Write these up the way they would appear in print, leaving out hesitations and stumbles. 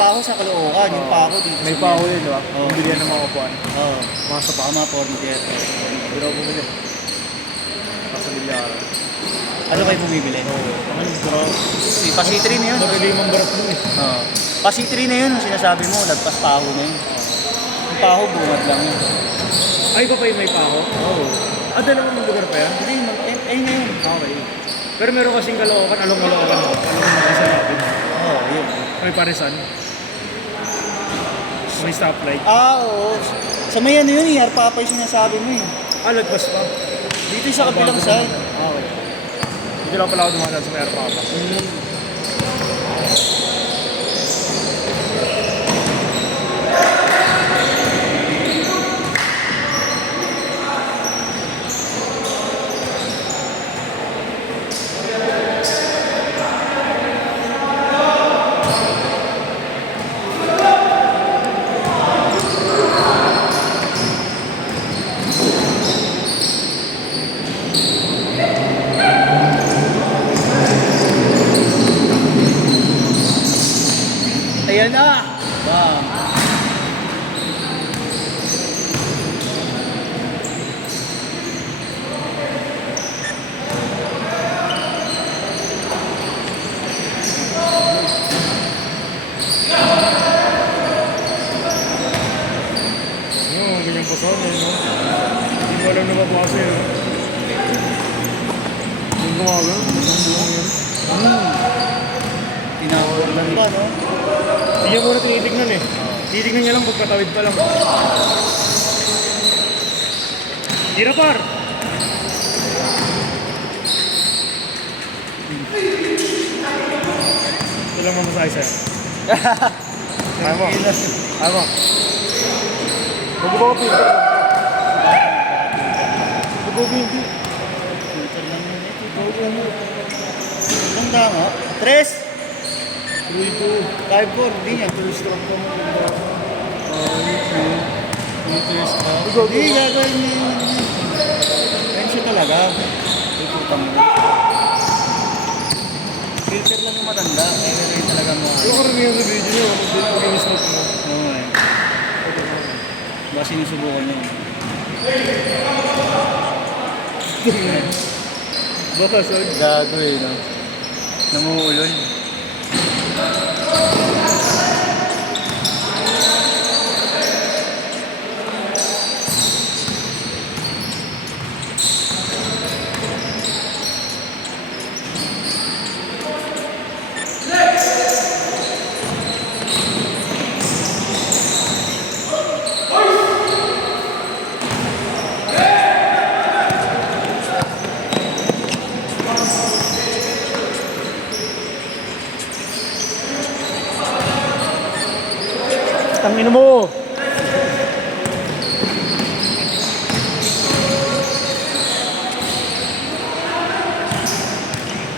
pako sa Caloocan, yung pako dito. May pako din, di ba? Oo. Bilihan ng mga upuan. Oo. Mga sa pako. Mga furniture. Hindi na ako bumili. Nasa bilyaran. Ano kayo bumibili? Oo. Ang bro. Pa C3 na yun. Nakalimang barat mo eh. Oo. Pa C3 na yun, ang sinasabi mo, lagpas pako na yun. Yung pako, bungad lang yun. Ay, pa may pako? Oo. Ah, dalawang lugar pa yan? Hindi, ngayon. Okay. Pero meron kasing Caloocan, along-aloocan mo. Along sa natin. Oo, yun. May parisan. May stoplight. Oo. Sa may ano yun eh, Arpapa yung sinasabi mo eh. Ah, lagpas pa. Dito yung sa kabilang side. Okay. Dito lang pala ako dumadaan sa may Arpapa. Ayan na! Bam! Ganyan pa sana, no? Hindi ko alam na mabasa yun. Yung gumagano, isang buong yun. Tinawalan pa, no? Hindi niya muna tinitignan eh. Tinitignan niya lang pagkatawid pa lang. Tira par! Ito lang mamasahe sa'yo. Kaya mo. Kaya mo. Huwag ba ko filter lang? Huwag ko hindi. Filter lang yun eh. Ikaw lang yun. Ang tama. 3! 3-2. 5-4, hindi niya. 2-stroke ka mo. Meters pa. Hindi, gagawin niya yun. Tension talaga. Iputang mo. Filter lang yung matanda. Kaya talaga mo. Yung karamihan sa video niyo, mag-i-stroke mo. Oo eh. Baka sinusubukan niya. Baka saan? Gago eh, no? Namuulol. Tangin mo!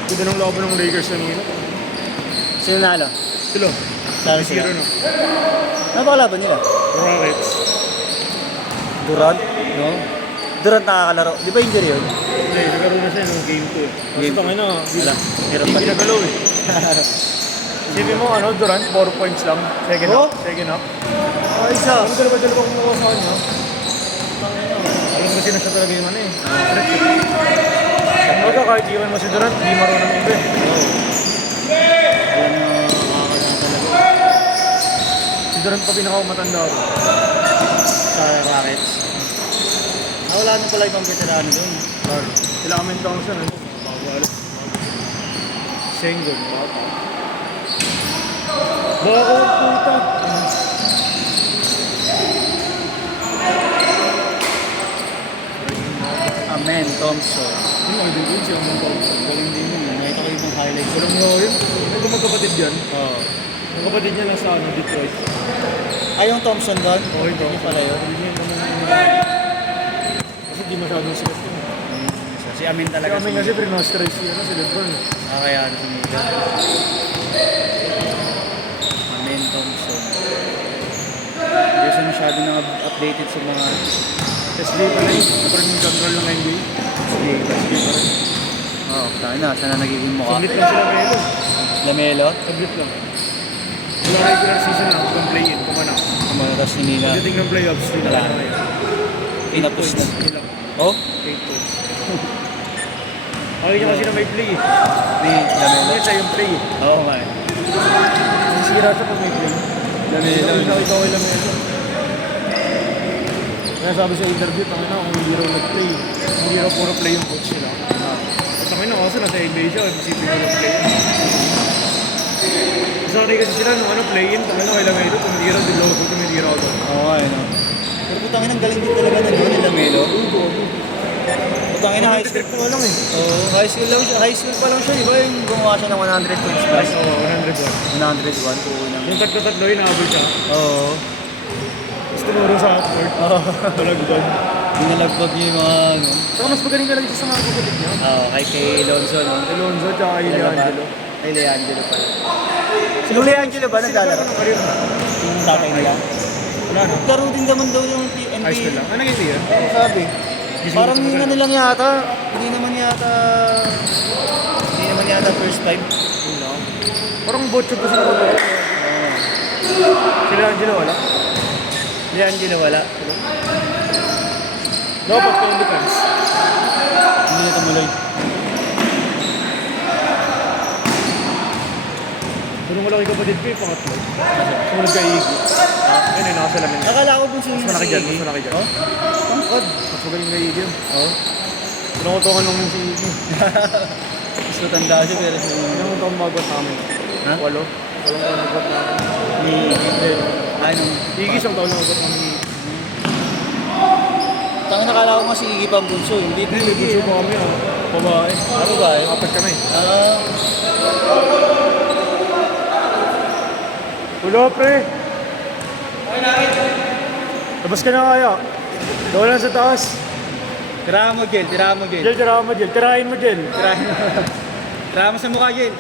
Ganda ng laban ng Lakers na nila. Sino nalo? Sila. Saan sila? 0 no? Ano ba kalaban nila? Rockets. Durant? No? Durant nakakalaro. Di ba injury yun? Hindi, nagkaroon na siya ng game 2 eh. Kasi Game tangin na. Wala. Hirap Hindi pa rin. pinagalaw eh. Sabi mo ano, Durant, 4 points lang. Second Oh? up. Second up. Oh, isa. Ang dalawa-dalawa kong nakuha sa kanya. Alam mo siya na siya talaga yung ano eh. Kumbaga kahit iwan mo si Durant, hindi marunong iba eh. Alam mo, makakala talaga. Si Durant pa pinakamatanda ako. Sa Rockets. Wala na pala ibang veterano doon. Sila Amin Thompson, ano? Bago alam. Sengun, bata. Bako, puta! Amen, Thompson. Yung mga din siya, Amin Thompson. Galing din yun. Nakita ko yung highlights. Walang nga yun. Ito magkapatid yan. Oo. Ang kapatid niya nasa ano, Detroit. Ay, yung Thompson doon? Oo, ito. Hindi pala yun. Hindi niya naman kasi di masyadong sikat yun. Si Amin Si talaga. Amin kasi pre-masterized si LeBron. Kaya ano sumiga. Amin, Thompson. Hindi siya masyado nang updated sa mga SJ pa rin. Parang yung general ng NBA. SJ pa rin. tayo na. Sana nagiging mukha. Sablit lang sila Melo. Lamelo? Sablit lang. Wala regular season lang, kung play-in, kung ano. Tapos hindi na. Pagdating ng playoffs, hindi na Wala. ano ngayon. Pinapos na. Yun lang. Oh? 8 points. Okay niya kasi na may play eh. Di, Lamelo. Ngayon siya yung play eh. Oo nga eh. Sisira siya pag may play. Lamelo. Ikaw ay Lamelo. Kaya sabi sa interview, tanga na, kung hindi raw nag-play. Hindi raw puro play yung coach nila. At tanga na, kasi nasa NBA siya, isipin mo ng play. Sorry kasi sila nung ano, play-in, tanga na kay Lamelo, tumira din low, tumira doon. Oo nga eh, no. Pero putangin ang galing din talaga ng ni Lamelo. Putangin na high school. Trip ko lang eh. Oo, high school lang siya. High school pa lang siya, di ba? Yung gumawa siya ng 100 points plus. Oo, 101. 101 po na. Yung tatlo-tatlo, inaabot siya. Oo. Tapos tumuro sa court. Oo. Talagdag. Dinalagbag niya yung mga ano. Saka mas magaling ka lang sa mga kapatid niya. Oo, kay Lonzo, no? Alonzo, tsaka kay Leangelo. Kay Leangelo pala. Si Leangelo ba naglalaro? Yung tatay nila? Wala na. Laro din naman daw yung NBA. High school lang. Ano yung year? Oo, sabi. Parang yun na nilang yata. Hindi naman yata first time. Yun lang. Parang botchog kasi nakagawa. Oo. Si Leangelo wala. Leangelo wala. Dapat pa yung defense. Hindi na tumuloy. Pero malaki kapatid ko yung pangatlo. Sumunod kay Iggy. Ayun ay nakasalamin. Akala ko kung sino Mas malaki dyan, mas malaki dyan. Oh? Tangkod. Mas magaling kay Iggy yun. Oh? Pinukutungan lang yun si Iggy. Mas matanda siya pero si... Ilang taon magot namin? Ha? 8. Walang taon magot namin. Ni... Ay, nung... Iggy isang taon magot namin ni Iggy. Tangin nakala ko nga si Iggy Pambunso. Hindi Hindi, may bunso pa kami ah. Babae. Ano ba eh? 4 kami. Wala pre. Labas ka na kaya. Daw lang sa taas. Tirahan mo, Gel. Tirahan mo, Gel. Jel, tirahan mo Jel. Tirahin mo Jel. Tirahan mo. Tirahan mo sa mukha, Gel.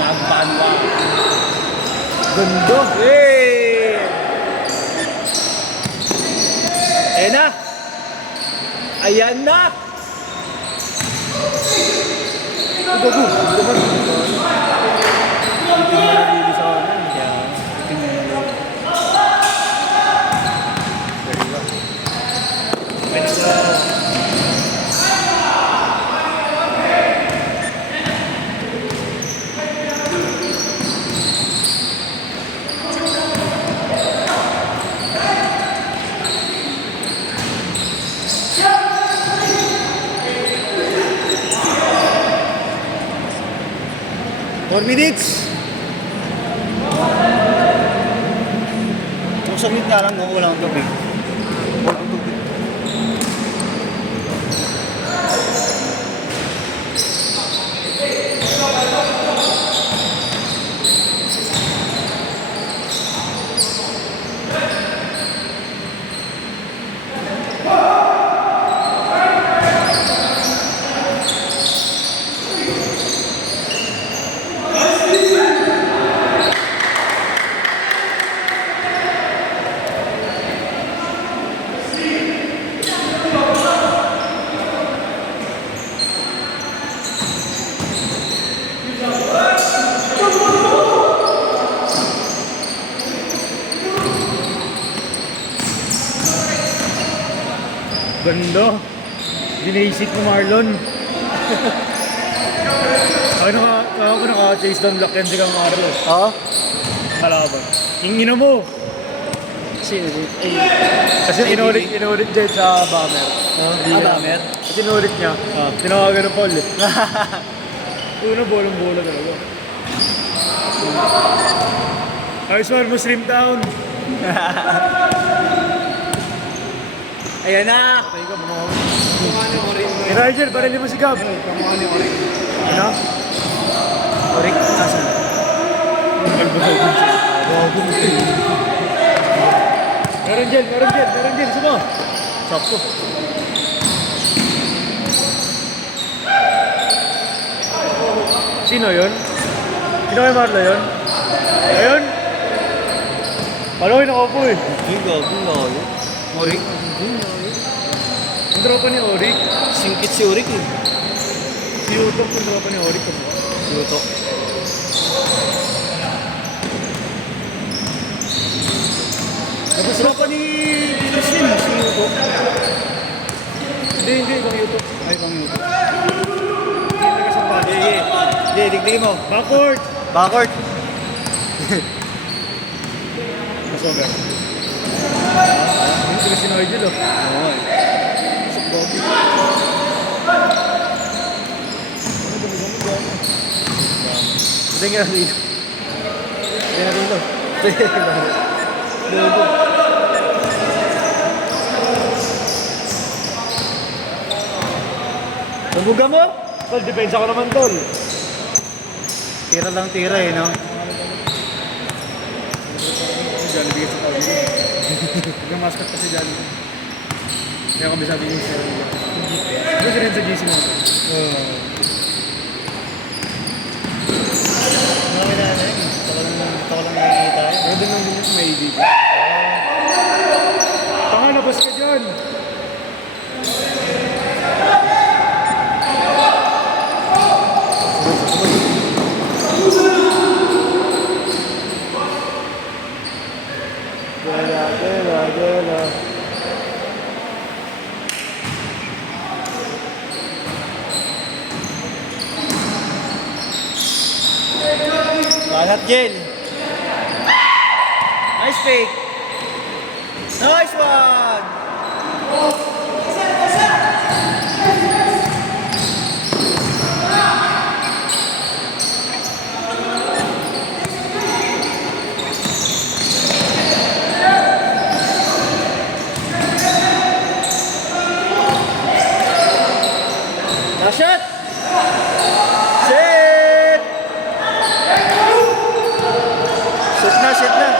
Magbanwa. Ganda. Hey! Ayan na! Ayan na! Gago. Gago. Hindi mo narili sa kanan. Yeah. Four minutes! Kung submit nga lang, wala akong tubig. Wala akong tubig. Ganda. Dinasik mo Marlon. Ako naka-chase down black yan si Kang Marlon. Oo? Kalaban. Ingin mo. Sino din? Ay, Kasi inulit dyan sa bomber. Damer? Kasi inulit niya. Tinawagan ng Paul eh. Una, bolang-bola talaga. Ayos man, Muslim Town. Ayan na! Hey Rigel, barili mo si Gab. Ano? Correct. Asan? Meron dyan. Sino? Sakto. Sino yun? Sino kay Marlo yun? Ayun? Palo, nakaupo eh. Hindi, gago. Layo. Correct. tropa ni Oric. Singkit si Uric eh. Si Utok yung tropa ni Oric. Luto. Tapos tropa ni Christian, si Luto. Hindi, ibang Utok. Ay, pang Luto. Hindi nagkasambal. Hindi, digdigin mo. Backward! Backward. Masober. Hindi sila si Nigel oh. Oo eh. Pasok Bobby. Hindi nga dito. Hindi nga dito. Logo. Nabuga mo? Tol, depensa ko naman tol. Tira lang tira eh, no? Jollibee sa tawag dito. Nagmamaskat kasi Jollibee. Kaya kami sabi niyo siya. Ano si rin sa GC mo? Marami na ano yun. Ito ko lang nakikita eh. Pero doon lang din may ADB. Tanga, labas ka dyan! Gela. Banat Gel. Nice fake. Nice one. Last shot. Set. Set na.